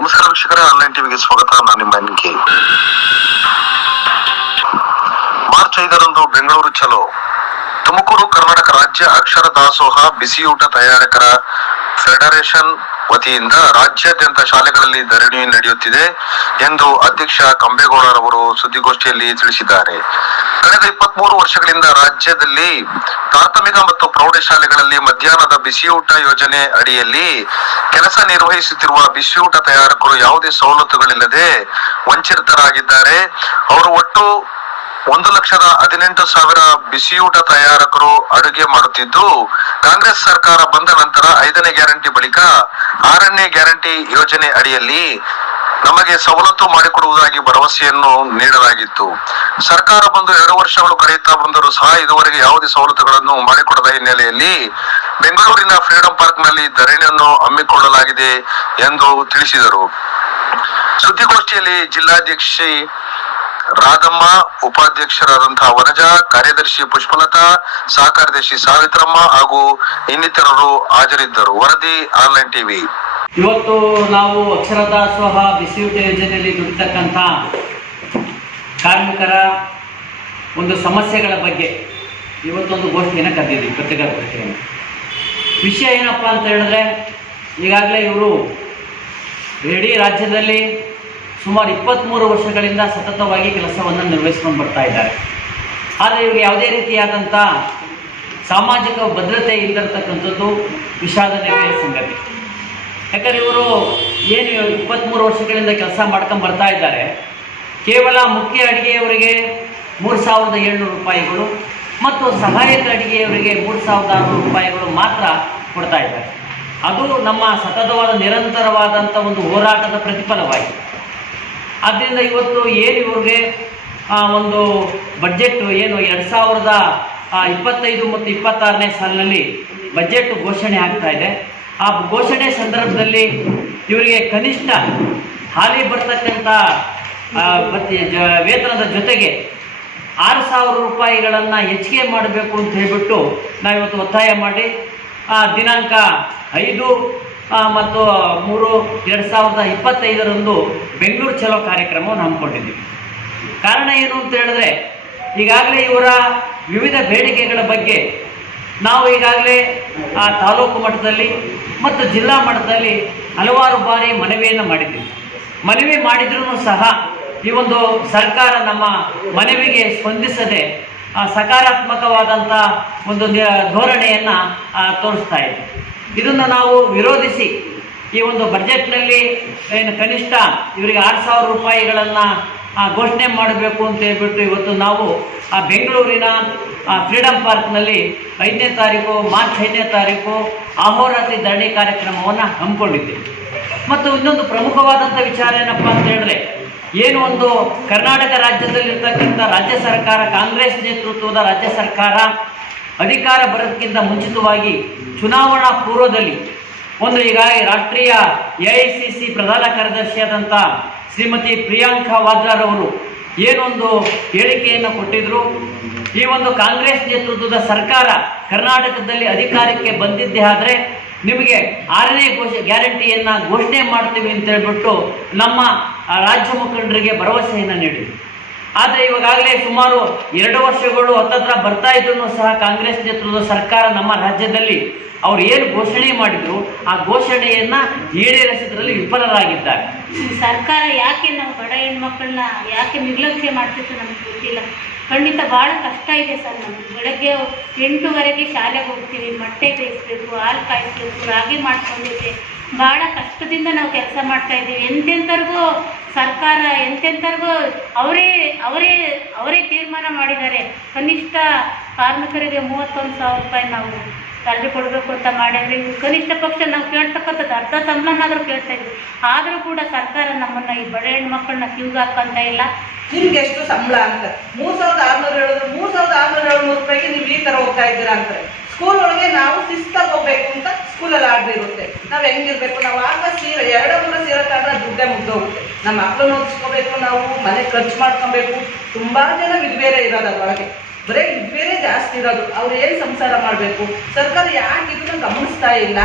ನಮಸ್ಕಾರ ವೀಕ್ಷಕರೇ, ಆನ್ಲೈನ್ ಟಿವಿಗೆ ಸ್ವಾಗತ. ನಾನು ನಿಮ್ಮ ಎನ್ಕೆ. ಮಾರ್ಚ್ 5ರಂದು ಬೆಂಗಳೂರು ಚಲೋ. ತುಮಕೂರು ಕರ್ನಾಟಕ ರಾಜ್ಯ ಅಕ್ಷರ ದಾಸೋಹ ಬಿಸಿಯೂಟ ತಯಾರಕರ ಫೆಡರೇಷನ್ ವತಿಯಿಂದ ರಾಜ್ಯಾದ್ಯಂತ ಶಾಲೆಗಳಲ್ಲಿ ಧರಣಿ ನಡೆಯುತ್ತಿದೆ ಎಂದು ಅಧ್ಯಕ್ಷ ಕಂಬೇಗೌಡರವರು ಸುದ್ದಿಗೋಷ್ಠಿಯಲ್ಲಿ ತಿಳಿಸಿದ್ದಾರೆ. ಕಳೆದ 23 ವರ್ಷಗಳಿಂದ ರಾಜ್ಯದಲ್ಲಿ ಪ್ರಾಥಮಿಕ ಮತ್ತು ಪ್ರೌಢಶಾಲೆಗಳಲ್ಲಿ ಮಧ್ಯಾಹ್ನದ ಬಿಸಿಯೂಟ ಯೋಜನೆ ಅಡಿಯಲ್ಲಿ ಕೆಲಸ ನಿರ್ವಹಿಸುತ್ತಿರುವ ಬಿಸಿಯೂಟ ತಯಾರಕರು ಯಾವುದೇ ಸವಲತ್ತುಗಳಿಲ್ಲದೆ ವಂಚಿತರಾಗಿದ್ದಾರೆ. ಅವರು ಒಟ್ಟು 1,18,000 ಬಿಸಿಯೂಟ ತಯಾರಕರು ಅಡುಗೆ ಮಾಡುತ್ತಿದ್ದು, ಕಾಂಗ್ರೆಸ್ ಸರ್ಕಾರ ಬಂದ ನಂತರ 5ನೇ ಗ್ಯಾರಂಟಿ ಬಳಿಕ 6ನೇ ಗ್ಯಾರಂಟಿ ಯೋಜನೆ ಅಡಿಯಲ್ಲಿ ನಮಗೆ ಸವಲತ್ತು ಮಾಡಿಕೊಡುವುದಾಗಿ ಭರವಸೆಯನ್ನು ನೀಡಲಾಗಿತ್ತು. ಸರ್ಕಾರ ಬಂದು 2 ವರ್ಷಗಳು ಕಳೆಯುತ್ತಾ ಬಂದರೂ ಸಹ ಇದುವರೆಗೆ ಯಾವುದೇ ಸವಲತ್ತುಗಳನ್ನು ಮಾಡಿಕೊಡದ ಹಿನ್ನೆಲೆಯಲ್ಲಿ ಬೆಂಗಳೂರಿನ ಫ್ರೀಡಂ ಪಾರ್ಕ್ ನಲ್ಲಿ ಧರಣಿಯನ್ನು ಹಮ್ಮಿಕೊಳ್ಳಲಾಗಿದೆ ಎಂದು ತಿಳಿಸಿದರು. ಸುದ್ದಿಗೋಷ್ಠಿಯಲ್ಲಿ ಜಿಲ್ಲಾಧ್ಯಕ್ಷೆ ರಾಧಮ್ಮ, ಉಪಾಧ್ಯಕ್ಷರಾದಂತಹ ವನಜಾ, ಕಾರ್ಯದರ್ಶಿ ಪುಷ್ಪಲತಾ, ಸಹ ಕಾರ್ಯದರ್ಶಿ ಸಾವಿತ್ರಮ್ಮ ಹಾಗೂ ಇನ್ನಿತರರು ಹಾಜರಿದ್ದರು. ವರದಿ ಆನ್ಲೈನ್ ಟಿವಿ. ಇವತ್ತು ನಾವು ಅಕ್ಷರ ದಾಸೋಹ ಬಿಸಿಯೂಟ ಯೋಜನೆಯಲ್ಲಿ ದುಡಿತಕ್ಕಂಥ ಕಾರ್ಮಿಕರ ಒಂದು ಸಮಸ್ಯೆಗಳ ಬಗ್ಗೆ ಇವತ್ತೊಂದು ಗೋಷ್ಠಿಯನ್ನು ಕರೆದಿದ್ದೀವಿ, ಪತ್ರಿಕಾಗೋಷ್ಠಿಯನ್ನು. ವಿಷಯ ಏನಪ್ಪ ಅಂತ ಹೇಳಿದ್ರೆ, ಈಗಾಗಲೇ ಇವರು ಇಡೀ ರಾಜ್ಯದಲ್ಲಿ ಸುಮಾರು 23 ವರ್ಷಗಳಿಂದ ಸತತವಾಗಿ ಕೆಲಸವನ್ನು ನಿರ್ವಹಿಸ್ಕೊಂಡು ಬರ್ತಾ ಇದ್ದಾರೆ. ಆದರೆ ಇವ್ರಿಗೆ ಯಾವುದೇ ರೀತಿಯಾದಂಥ ಸಾಮಾಜಿಕ ಭದ್ರತೆ ಇಲ್ಲದಿರತಕ್ಕಂಥದ್ದು ವಿಷಾದನೀಯ ಸಂಗತಿ. ಯಾಕಂದರೆ ಇವರು ಏನು 23 ವರ್ಷಗಳಿಂದ ಕೆಲಸ ಮಾಡ್ಕೊಂಡು ಬರ್ತಾ ಇದ್ದಾರೆ, ಕೇವಲ ಮುಖ್ಯ ಅಡುಗೆಯವರಿಗೆ 3,700 ರೂಪಾಯಿಗಳು ಮತ್ತು ಸಹಾಯಕ ಅಡುಗೆಯವರಿಗೆ 3,600 ರೂಪಾಯಿಗಳು ಮಾತ್ರ ಕೊಡ್ತಾ ಇದ್ದಾರೆ. ಅದು ನಮ್ಮ ಸತತವಾದ ನಿರಂತರವಾದಂಥ ಒಂದು ಹೋರಾಟದ ಪ್ರತಿಫಲವಾಗಿದೆ. ಆದ್ದರಿಂದ ಇವತ್ತು ಏನು ಇವ್ರಿಗೆ ಒಂದು ಬಜೆಟ್ ಏನು 2025 ಮತ್ತು 26ನೇ ಸಾಲಿನಲ್ಲಿ ಬಜೆಟ್ ಘೋಷಣೆ ಆಗ್ತಾ ಇದೆ. ಆ ಘೋಷಣೆ ಸಂದರ್ಭದಲ್ಲಿ ಇವರಿಗೆ ಕನಿಷ್ಠ ಹಾಲಿ ಬರ್ತಕ್ಕಂಥ ವೇತನದ ಜೊತೆಗೆ 6,000 ರೂಪಾಯಿಗಳನ್ನು ಹೆಚ್ಚಿಗೆ ಮಾಡಬೇಕು ಅಂತ ಹೇಳಿಬಿಟ್ಟು ನಾವಿವತ್ತು ಒತ್ತಾಯ ಮಾಡಿ ದಿನಾಂಕ 5 ಮತ್ತು 3/2025 ಬೆಂಗಳೂರು ಚಲೋ ಕಾರ್ಯಕ್ರಮವನ್ನು ಹಮ್ಮಿಕೊಂಡಿದ್ದೀವಿ. ಕಾರಣ ಏನು ಅಂತ ಹೇಳಿದ್ರೆ, ಈಗಾಗಲೇ ಇವರ ವಿವಿಧ ಬೇಡಿಕೆಗಳ ಬಗ್ಗೆ ನಾವು ಈಗಾಗಲೇ ತಾಲೂಕು ಮಟ್ಟದಲ್ಲಿ ಮತ್ತು ಜಿಲ್ಲಾ ಮಟ್ಟದಲ್ಲಿ ಹಲವಾರು ಬಾರಿ ಮನವಿಯನ್ನು ಮಾಡಿದ್ದೀವಿ. ಮನವಿ ಮಾಡಿದ್ರೂ ಸಹ ಈ ಒಂದು ಸರ್ಕಾರ ನಮ್ಮ ಮನವಿಗೆ ಸ್ಪಂದಿಸದೆ ಸಕಾರಾತ್ಮಕವಾದಂಥ ಒಂದು ಧೋರಣೆಯನ್ನು ತೋರಿಸ್ತಾ ಇದೆ. ಇದನ್ನು ನಾವು ವಿರೋಧಿಸಿ ಈ ಒಂದು ಬಜೆಟ್ನಲ್ಲಿ ಏನು ಕನಿಷ್ಠ ಇವರಿಗೆ 6,000 ರೂಪಾಯಿಗಳನ್ನು ಘೋಷಣೆ ಮಾಡಬೇಕು ಅಂತ ಹೇಳ್ಬಿಟ್ಟು ಇವತ್ತು ನಾವು ಬೆಂಗಳೂರಿನ ಫ್ರೀಡಂ ಪಾರ್ಕ್ನಲ್ಲಿ 5ನೇ ತಾರೀಕು ಮಾರ್ಚ್ 5ನೇ ತಾರೀಕು ಅಹೋರಾತ್ರಿ ಧರಣಿ ಕಾರ್ಯಕ್ರಮವನ್ನು ಹಮ್ಮಿಕೊಂಡಿದ್ದೇವೆ. ಮತ್ತು ಇನ್ನೊಂದು ಪ್ರಮುಖವಾದಂಥ ವಿಚಾರ ಏನಪ್ಪ ಅಂತ ಹೇಳಿದ್ರೆ, ಏನು ಒಂದು ಕರ್ನಾಟಕ ರಾಜ್ಯದಲ್ಲಿರ್ತಕ್ಕಂಥ ರಾಜ್ಯ ಸರ್ಕಾರ, ಕಾಂಗ್ರೆಸ್ ನೇತೃತ್ವದ ರಾಜ್ಯ ಸರ್ಕಾರ ಅಧಿಕಾರ ಬರೋದಕ್ಕಿಂತ ಮುಂಚಿತವಾಗಿ ಚುನಾವಣಾ ಪೂರ್ವದಲ್ಲಿ ಒಂದು ಈಗಾಗಲೇ ರಾಷ್ಟ್ರೀಯ AICC ಪ್ರಧಾನ ಕಾರ್ಯದರ್ಶಿಯಾದಂಥ ಶ್ರೀಮತಿ ಪ್ರಿಯಾಂಕಾ ವಾದ್ರಾರವರು ಏನೊಂದು ಹೇಳಿಕೆಯನ್ನು ಕೊಟ್ಟಿದ್ರು, ಈ ಒಂದು ಕಾಂಗ್ರೆಸ್ ನೇತೃತ್ವದ ಸರ್ಕಾರ ಕರ್ನಾಟಕದಲ್ಲಿ ಅಧಿಕಾರಕ್ಕೆ ಬಂದಿದ್ದೇ ಆದರೆ ನಿಮಗೆ 6ನೇ ಗ್ಯಾರಂಟಿಯನ್ನು ಘೋಷಣೆ ಮಾಡ್ತೀವಿ ಅಂತ ಹೇಳ್ಬಿಟ್ಟು ನಮ್ಮ ರಾಜ್ಯ ಮುಖಂಡರಿಗೆ ಭರವಸೆಯನ್ನು ನೀಡಿದರು. ಆದರೆ ಇವಾಗಲೇ ಸುಮಾರು 2 ವರ್ಷಗಳು ಹತ್ತತ್ರ ಬರ್ತಾ ಇದ್ರೂ ಸಹ ಕಾಂಗ್ರೆಸ್ ನೇತೃತ್ವದ ಸರ್ಕಾರ ನಮ್ಮ ರಾಜ್ಯದಲ್ಲಿ ಅವ್ರು ಏನು ಘೋಷಣೆ ಮಾಡಿದ್ರು ಆ ಘೋಷಣೆಯನ್ನು ಈಡೇರಿಸೋದ್ರಲ್ಲಿ ವಿಫಲರಾಗಿದ್ದಾರೆ. ಸರ್ಕಾರ ಯಾಕೆ ನಾವು ಬಡ ಹೆಣ್ಮಕ್ಳನ್ನ ಯಾಕೆ ನಿರ್ಲಕ್ಷ್ಯ ಮಾಡ್ತಿತ್ತು ನಮ್ಗೆ ಗೊತ್ತಿಲ್ಲ. ಖಂಡಿತ ಭಾಳ ಕಷ್ಟ ಇದೆ ಸರ್. ನಮಗೆ ಬೆಳಗ್ಗೆ 8 ಶಾಲೆಗೆ ಹೋಗ್ತೀವಿ, ಮೊಟ್ಟೆ ಬೇಯಿಸ್ಬೇಕು, ಹಾಲು ಕಾಯಿಸ್ಬೇಕು, ರಾಗಿ ಮಾಡ್ಕೊಂಡಿದ್ದೆ, ಭಾಳ ಕಷ್ಟದಿಂದ ನಾವು ಕೆಲಸ ಮಾಡ್ತಾ ಇದ್ದೀವಿ. ಎಂತೆಂಥವ್ರಿಗೂ ಸರ್ಕಾರ ಅವರೇ ತೀರ್ಮಾನ ಮಾಡಿದ್ದಾರೆ. ಕನಿಷ್ಠ ಕಾರ್ಮಿಕರಿಗೆ 31,000 ರೂಪಾಯಿ ನಾವು ಸ್ಯಾಲ್ರಿ ಕೊಡಬೇಕು ಅಂತ ಮಾಡಿದ್ರೆ, ಇವು ಕನಿಷ್ಠ ಪಕ್ಷ ನಾವು ಕೇಳ್ತಕ್ಕಂಥದ್ದು ಅರ್ಧ ಸಂಬಳನಾದರೂ ಕೇಳ್ತಾ ಇದ್ವಿ. ಆದರೂ ಕೂಡ ಸರ್ಕಾರ ನಮ್ಮನ್ನು ಈ ಬಡ ಹೆಣ್ಮಕ್ಳನ್ನ ಕ್ಯೂಗೆ ಹಾಕಂತ ಇಲ್ಲ. ನಿಮ್ಗೆ ಎಷ್ಟು ಸಂಬಳ ಅಂತ 3,600 ಹೇಳಿದ್ರು, 3,670 ರೂಪಾಯಿಗೆ ನೀವು ಈ ಥರ ಹೋಗ್ತಾ ಇದ್ದೀರಾ ಅಂತಾರೆ. ಸ್ಕೂಲ್ ಒಳಗೆ ನಾವು ಶಿಸ್ತಾಗಿ ಹೋಗ್ಬೇಕು ಅಂತ ಸ್ಕೂಲಲ್ಲಿ ಆರ್ಡರ್ ಇರುತ್ತೆ. ನಾವು ಹೆಂಗಿರ್ಬೇಕು, ನಾವು ಆಗ ಸೀರೆ 2-3 ಸೀರೆ ತಗೊಂಡ್ರೆ ದುಡ್ಡೇ ಮುಗ್ದೋಗುತ್ತೆ. ನಮ್ಮ ಮಕ್ಕಳನ್ನ ಓದಿಸ್ಕೋಬೇಕು, ನಾವು ಮನೆ ಖರ್ಚು ಮಾಡ್ಕೊಬೇಕು. ತುಂಬಾ ಜನ ವಿಧವೇರೆ ಇರೋದು ಅದರೊಳಗೆ, ಬರೀ ವಿಧವೇರೆ ಜಾಸ್ತಿ ಇರೋದು. ಅವ್ರು ಏನು ಸಂಸಾರ ಮಾಡಬೇಕು? ಸರ್ಕಾರ ಯಾಕೆ ಇದನ್ನ ಗಮನಿಸ್ತಾ ಇಲ್ಲ?